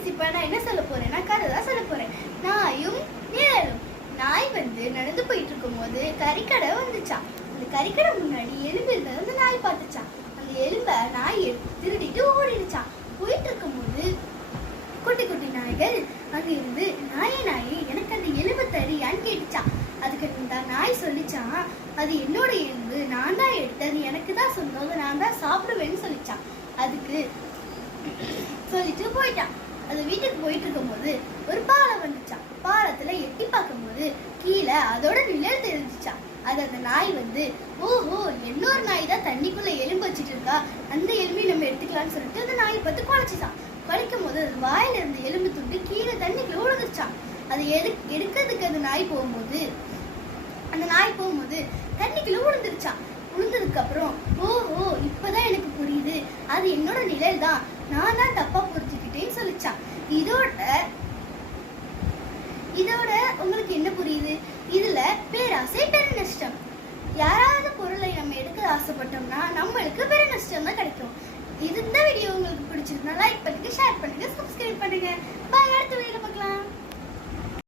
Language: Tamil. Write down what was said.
குட்டீஸ், இப்ப நான் என்ன சொல்ல போறேன்னா கதை தான் சொல்ல போறேன். நாயும் நிழலும். நாய் நடந்து போயிட்டு இருக்கும் போது கறிக்கடை வந்துச்சான். அந்த கறிக்கடை முன்னாடி எலும்பு இருந்தது அந்த நாய் பார்த்துச்சான். அந்த எலும்பை நாய் திருடிட்டு ஓடிடுச்சான். போயிட்டு இருக்கும் போது குட்டி குட்டி நாய்கள் அங்க இருந்து நாயே எனக்கு அந்த எலும்பு தரியான்னு கேட்டுச்சான். அதுக்கு தான் நாய் சொல்லிச்சான், அது என்னோட எலும்பு, நான் தான் எடுத்தது, எனக்கு தான் சொந்தம், நான் தான் சாப்பிடுவேன்னு சொல்லிச்சான். அதுக்கு சொல்லிட்டு போயிட்டான். அது வீட்டுக்கு போயிட்டு இருக்கும் போது ஒரு பாலம் வந்துச்சான். பாலத்துல எட்டி பார்க்கும் போது கீழே அதோட நிழல் தெரிஞ்சிச்சான். அது அந்த நாய் ஓஹோ, இன்னொரு நாய் தான் தண்ணிக்குள்ள எலும்பு வச்சுட்டு இருக்கா, அந்த எலும்பையும் நம்ம எடுத்துக்கலாம்னு சொல்லிட்டு அந்த நாயை பார்த்து குலைச்சிச்சான். குலைக்கும் போது அது வாயில இருந்த எலும்பு துண்டு கீழே தண்ணிக்குள்ள விழுந்துச்சான். அது எடுக்கிறதுக்கு அந்த நாய் போகும்போது தண்ணிக்குள்ள விழுந்துருச்சான். விழுந்ததுக்கு அப்புறம் ஓஹோ, இப்பதான் எனக்கு புரியுது, அது என்னோட நிழல் தான், நான் தான் தப்பா புரிஞ்சுக்கிட்டேன்னு சொல்லிச்சான். இதோட உங்களுக்கு என்ன புரியுது? இதுல பேராசை பெருநஷ்டம். யாராவது பொருளை நம்ம எடுக்க ஆசைப்பட்டோம்னா நம்மளுக்கு பெருநஷ்டம் தான் கிடைக்கும். இந்த வீடியோ உங்களுக்கு பிடிச்சிருந்தா லைக் பண்ணுங்க, ஷேர் பண்ணுங்க, சப்ஸ்கிரைப் பண்ணுங்க.